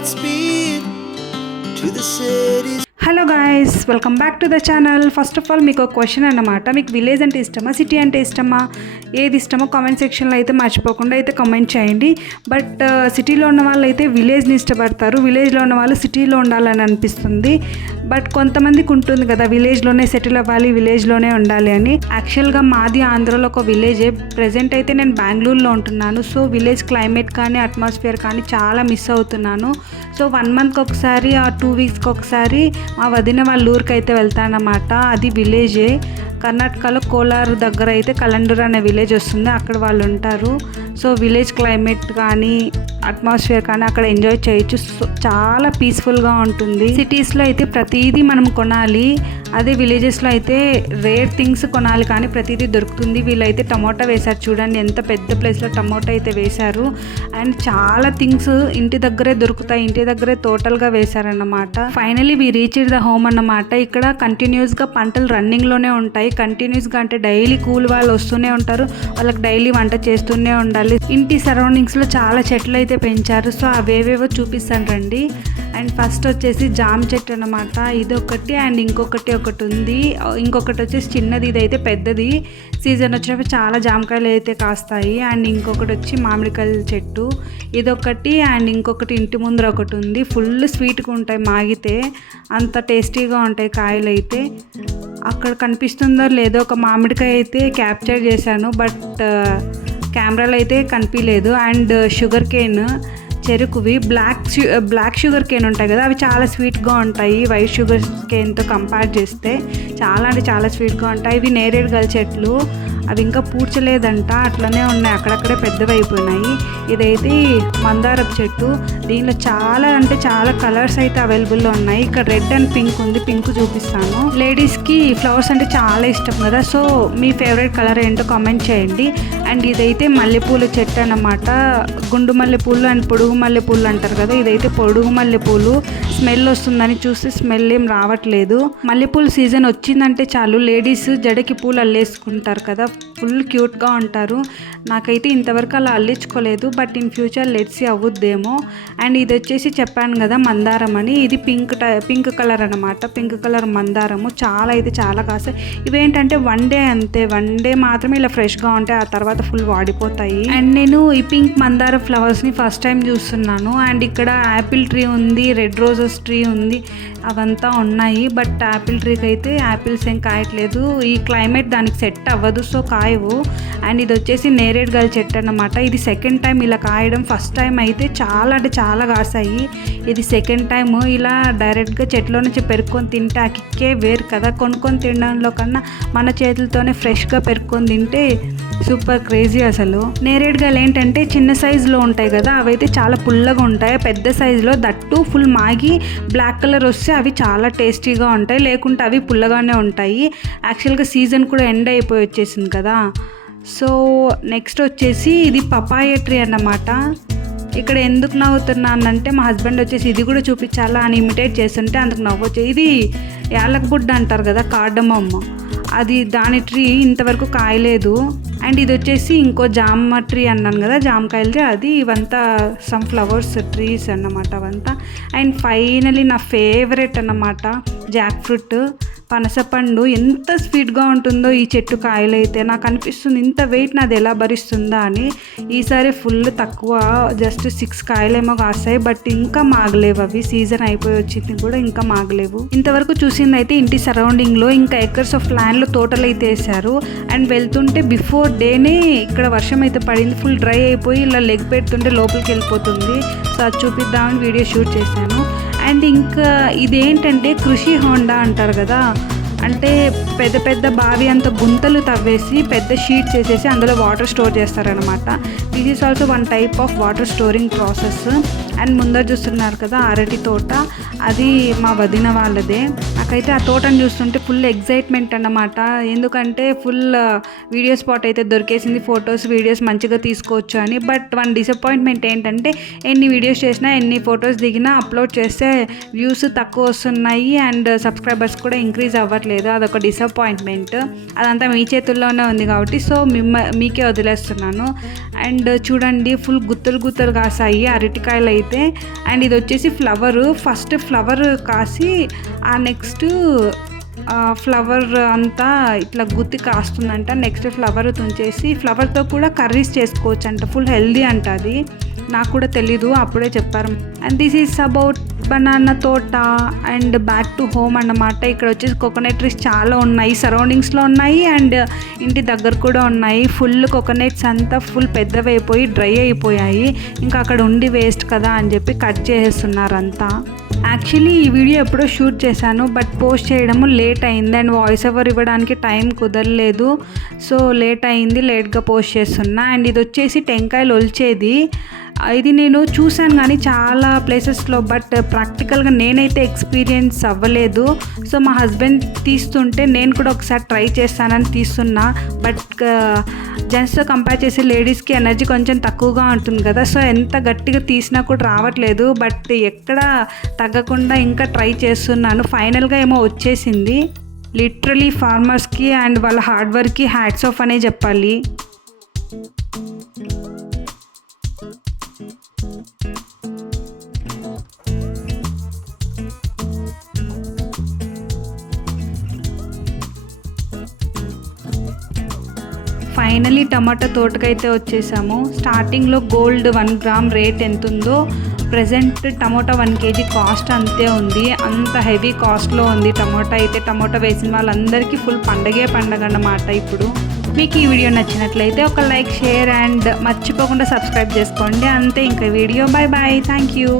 Godspeed to the cities. Hello guys, welcome back to the channel. First of all మీకు ఒక question అన్నమాట. మీకు village అంటే ఇష్టమా, సిటీ అంటే ఇష్టమా, ఏది ఇష్టమో కామెంట్ సెక్షన్లో అయితే మర్చిపోకుండా అయితే కామెంట్ చేయండి. బట్ సిటీలో ఉన్న వాళ్ళు అయితే విలేజ్ని ఇష్టపడతారు, విలేజ్లో ఉన్న వాళ్ళు సిటీలో ఉండాలని అనిపిస్తుంది. బట్ కొంతమందికి ఉంటుంది కదా విలేజ్లోనే సెటిల్ అవ్వాలి, విలేజ్లోనే ఉండాలి అని. యాక్చువల్గా మాది ఆంధ్రలో ఒక విలేజే. ప్రజెంట్ అయితే నేను బెంగళూరులో ఉంటున్నాను. సో విలేజ్ క్లైమేట్ కానీ అట్మాస్ఫియర్ కానీ చాలా మిస్ అవుతున్నాను. సో 1 మంత్కి ఒకసారి ఆ 2 వీక్స్కి ఒకసారి మా వదిన వాళ్ళ ఊరికి అయితే వెళ్తానన్నమాట. అది విలేజే. కర్ణాటకలో కోలార్ దగ్గర అయితే కలండూర్ అనే విలేజ్ వస్తుంది, అక్కడ వాళ్ళు ఉంటారు. సో విలేజ్ క్లైమేట్ కానీ అట్మాస్ఫియర్ కానీ అక్కడ ఎంజాయ్ చేయొచ్చు. చాలా పీస్ఫుల్గా ఉంటుంది. సిటీస్లో అయితే ప్రతిదీ మనం కొనాలి, అదే విలేజెస్లో అయితే రేర్ థింగ్స్ కొనాలి కానీ ప్రతిదీ దొరుకుతుంది. వీళ్ళైతే టమోటా వేశారు, చూడండి ఎంత పెద్ద ప్లేస్లో టమోటా అయితే వేశారు. అండ్ చాలా థింగ్స్ ఇంటి దగ్గరే దొరుకుతాయి, ఇంటి దగ్గరే టోటల్గా వేశారన్నమాట. Finally we reach the home అన్నమాట. ఇక్కడ కంటిన్యూస్గా పంటలు రన్నింగ్లోనే ఉంటాయి. కంటిన్యూస్గా అంటే డైలీ కూలి వాళ్ళు వస్తూనే ఉంటారు, వాళ్ళకి డైలీ వంట చేస్తూనే ఉండాలి. ఇంటి సరౌండింగ్స్లో చాలా చెట్లు అయితే పెంచారు. సో అవేవేవో చూపిస్తాను రండి. అండ్ ఫస్ట్ వచ్చేసి జామ చెట్టు అన్నమాట. ఇది ఒకటి అండ్ ఇంకొకటి ఉంది. ఇంకొకటి వచ్చేసి చిన్నది, ఇదైతే పెద్దది. సీజన్ వచ్చినప్పుడు చాలా జామకాయలు అయితే కాస్తాయి. అండ్ ఇంకొకటి వచ్చి మామిడికాయల చెట్టు, ఇదొకటి. అండ్ ఇంకొకటి ఇంటి ముందర ఒకటి ఉంది. ఫుల్ స్వీట్గా ఉంటాయి, మాగితే అంత టేస్టీగా ఉంటాయి కాయలు అయితే. అక్కడ కనిపిస్తుందో లేదో ఒక మామిడికాయ అయితే క్యాప్చర్ చేశాను, బట్ కెమెరాలో అయితే కనిపించలేదు. అండ్ షుగర్ కేన్, చెరుకువి బ్లాక్ షుగర్ కేన్ ఉంటాయి కదా, అవి చాలా స్వీట్గా ఉంటాయి వైట్ షుగర్ కేన్తో కంపేర్ చేస్తే. చాలా అంటే చాలా స్వీట్గా ఉంటాయి. ఇవి నేరేడుగల చెట్లు, అవి ఇంకా పూడ్చలేదంట, అట్లనే ఉన్నాయి, అక్కడక్కడే పెద్దవి అయిపోయినాయి. ఇదైతే మందారపు చెట్టు, దీనిలో చాలా అంటే చాలా కలర్స్ అయితే అవైలబుల్లో ఉన్నాయి. ఇక్కడ రెడ్ అండ్ పింక్ ఉంది, పింక్ చూపిస్తాను. లేడీస్కి ఫ్లవర్స్ అంటే చాలా ఇష్టం కదా, సో మీ ఫేవరెట్ కలర్ ఏంటో కామెంట్ చేయండి. అండ్ ఇదైతే మల్లెపూల చెట్టు అన్నమాట. గుండు మల్లెపూలు అండ్ పొడుగు మల్లెపూలు అంటారు కదా, ఇదైతే పొడుగు మల్లెపూలు. స్మెల్ వస్తుందని చూస్తే స్మెల్ ఏం రావట్లేదు. మల్లెపూల సీజన్ వచ్చిందంటే చాలు లేడీస్ జడకి పూలు అల్లేసుకుంటారు కదా, ఫుల్ క్యూట్గా ఉంటారు. నాకైతే ఇంతవరకు అలా అల్లించుకోలేదు, బట్ ఇన్ ఫ్యూచర్ లెట్స్ అవుద్దేమో. అండ్ ఇది వచ్చేసి చెప్పాను కదా మందారం అని, ఇది పింక్ కలర్ అనమాట. పింక్ కలర్ మందారము చాలా అయితే చాలా కాస్తాయి. ఇవేంటంటే 1 డే అంతే, 1 డే మాత్రమే ఇలా ఫ్రెష్గా ఉంటాయి, ఆ తర్వాత ఫుల్ వాడిపోతాయి. అండ్ నేను ఈ పింక్ మందార ఫ్లవర్స్ని ఫస్ట్ టైం చూస్తున్నాను. అండ్ ఇక్కడ యాపిల్ ట్రీ ఉంది, రెడ్ రోజెస్ ట్రీ ఉంది, అవంతా ఉన్నాయి. బట్ యాపిల్ ట్రీకి అయితే యాపిల్స్ ఏం కాయట్లేదు, ఈ క్లైమేట్ దానికి సెట్ అవ్వదు, సో కాయవు. అండ్ ఇది వచ్చేసి నేరేడుగల చెట్టు అన్నమాట. ఇది సెకండ్ టైం ఇలా కాయడం. ఫస్ట్ టైం అయితే చాలా అంటే చాలా కాసాయి, ఇది సెకండ్ టైం. ఇలా డైరెక్ట్గా చెట్లో నుంచి పెరుక్కొని తింటే ఆ కిక్కే వేరు కదా. కొనుక్కొని తినడంలో కన్నా మన చేతులతోనే ఫ్రెష్గా పెరుక్కొని తింటే సూపర్ క్రేజీ అసలు. నేరేడుగలు ఏంటంటే చిన్న సైజులో ఉంటాయి కదా, అవైతే చాలా పుల్లగా ఉంటాయి. పెద్ద సైజులో దట్టు ఫుల్ మాగి బ్లాక్ కలర్ వస్తే అవి చాలా టేస్టీగా ఉంటాయి, లేకుంటే అవి పుల్లగానే ఉంటాయి. యాక్చువల్గా సీజన్ కూడా ఎండ్ అయిపోయి వచ్చేసింది కదా. సో నెక్స్ట్ వచ్చేసి ఇది పపాయ ట్రీ అన్నమాట. ఇక్కడ ఎందుకు నవ్వుతున్నానంటే మా హస్బెండ్ వచ్చేసి ఇది కూడా చూపించాలా అని ఇమిటేట్ చేస్తుంటే అందుకు నవ్వొచ్చు. ఇది యాలకబుడ్డ అంటారు కదా, కార్డమమ్, అది దాని ట్రీ ఇంతవరకు కాయలేదు. అండ్ ఇది వచ్చేసి ఇంకో జామ ట్రీ అన్నాను కదా, జామకాయలది అది. ఇవంతా సమ్ ఫ్లవర్స్ ట్రీస్ అన్నమాట అవంతా. అండ్ ఫైనలీ నా ఫేవరెట్ అన్నమాట జాక్ ఫ్రూట్, పనసపండు. ఎంత స్వీట్గా ఉంటుందో ఈ చెట్టు కాయలు అయితే. నాకు అనిపిస్తుంది ఇంత వెయిట్ నాది ఎలా భరిస్తుందా అని. ఈసారి ఫుల్ తక్కువ, జస్ట్ 6 కాయలేమో కాస్తాయి, బట్ ఇంకా మాగలేవు అవి. సీజన్ అయిపోయి వచ్చింది కూడా ఇంకా మాగలేవు. ఇంతవరకు చూసింది అయితే ఇంటి సరౌండింగ్లో ఇంకా ఎకర్స్ ఆఫ్ ల్యాండ్లో తోటలు అయితే వేసారు. అండ్ వెళ్తుంటే బిఫోర్ డేనే ఇక్కడ వర్షం అయితే పడింది, ఫుల్ డ్రై అయిపోయి ఇలా లెగ్ పెడుతుంటే లోపలికి వెళ్ళిపోతుంది. సో అది చూపిద్దామని వీడియో షూట్ చేశాను. అండ్ ఇంకా ఇదేంటంటే కృషి హోండా అంటారు కదా, అంటే పెద్ద పెద్ద బావి అంత గుంతలు తవ్వేసి పెద్ద షీట్ చేసేసి అందులో వాటర్ స్టోర్ చేస్తారనమాట. This is also 1 type of water storing process. And ముందర చూస్తున్నారు కదా అరటి తోట, అది మా వదిన వాళ్ళదే. నాకైతే ఆ తోటను చూస్తుంటే ఫుల్ ఎగ్జైట్మెంట్ అన్నమాట. ఎందుకంటే ఫుల్ వీడియో స్పాట్ అయితే దొరికేసింది, ఫొటోస్ వీడియోస్ మంచిగా తీసుకోవచ్చు అని. బట్ 1 డిసప్పాయింట్మెంట్ ఏంటంటే ఎన్ని వీడియోస్ చేసినా ఎన్ని ఫొటోస్ దిగినా అప్లోడ్ చేస్తే వ్యూస్ తక్కువ వస్తున్నాయి అండ్ సబ్స్క్రైబర్స్ కూడా ఇంక్రీజ్ అవ్వట్లేదు. అదొక డిసప్పాయింట్మెంట్. అదంతా మీ చేతుల్లోనే ఉంది కాబట్టి సో మీకే వదిలేస్తున్నాను. అండ్ చూడండి ఫుల్ గుత్తులు గుత్తులు కాసాయి అరటికాయలు అయితే. అయితే. అండ్ ఇది వచ్చేసి ఫ్లవరు, ఫస్ట్ ఫ్లవర్ కాసి ఆ నెక్స్ట్ ఫ్లవర్ అంతా ఇట్లా గుత్తి కాస్తుందంట. నెక్స్ట్ ఫ్లవర్ తుంచేసి ఫ్లవర్తో కూడా కర్రీస్ చేసుకోవచ్చు అంట, ఫుల్ హెల్దీ అంట. అది నాకు కూడా తెలీదు, అప్పుడే చెప్పారు. And this is about banana తోట అండ్ బ్యాక్ టు హోమ్ అన్నమాట. ఇక్కడ వచ్చేసి కోకోనట్ ట్రీస్ చాలా ఉన్నాయి, సరౌండింగ్స్లో ఉన్నాయి అండ్ ఇంటి దగ్గర కూడా ఉన్నాయి. ఫుల్ కోకోనట్స్ అంతా ఫుల్ పెద్దవైపోయి డ్రై అయిపోయాయి. ఇంకా అక్కడ ఉండి వేస్ట్ కదా అని చెప్పి కట్ చేసేస్తున్నారు అంతా. యాక్చువల్లీ ఈ వీడియో ఎప్పుడో షూట్ చేశాను, బట్ పోస్ట్ చేయడము లేట్ అయింది అండ్ వాయిస్ ఓవర్ ఇవ్వడానికి టైం కుదరలేదు. సో లేట్ అయింది, లేట్గా పోస్ట్ చేస్తున్నా. అండ్ ఇది వచ్చేసి టెంకాయలు ఒలిచేది. ఇది నేను చూశాను కానీ చాలా ప్లేసెస్లో, బట్ ప్రాక్టికల్గా నేనైతే ఎక్స్పీరియన్స్ అవ్వలేదు. సో మా హస్బెండ్ తీస్తుంటే నేను కూడా ఒకసారి ట్రై చేస్తానని తీస్తున్నా. బట్ జెంట్స్తో కంపేర్ చేసి లేడీస్కి ఎనర్జీ కొంచెం తక్కువగా ఉంటుంది కదా, సో ఎంత గట్టిగా తీసినా కూడా రావట్లేదు. బట్ ఎక్కడ తగ్గకుండా ఇంకా ట్రై చేస్తున్నాను. ఫైనల్గా ఏమో వచ్చేసింది. లిటరలీ ఫార్మర్స్కి అండ్ వాళ్ళ హార్డ్ వర్క్కి హ్యాట్స్ ఆఫ్ అనే చెప్పాలి. ఫైనలీ టమాటా తోటకైతే వచ్చేసాము. స్టార్టింగ్లో గోల్డ్ 1 గ్రామ్ రేట్ ఎంత ఉందో ప్రజెంట్ టమాటా 1 kg కాస్ట్ అంతే ఉంది. అంత హెవీ కాస్ట్లో ఉంది టమాటా అయితే. టమాటా వేసిన వాళ్ళందరికీ ఫుల్ పండగే పండగ అన్నమాట. ఇప్పుడు మీకు ఈ వీడియో నచ్చినట్లయితే ఒక లైక్, షేర్ అండ్ మర్చిపోకుండా సబ్స్క్రైబ్ చేసుకోండి. అంతే ఇంకా video. Bye bye, thank you.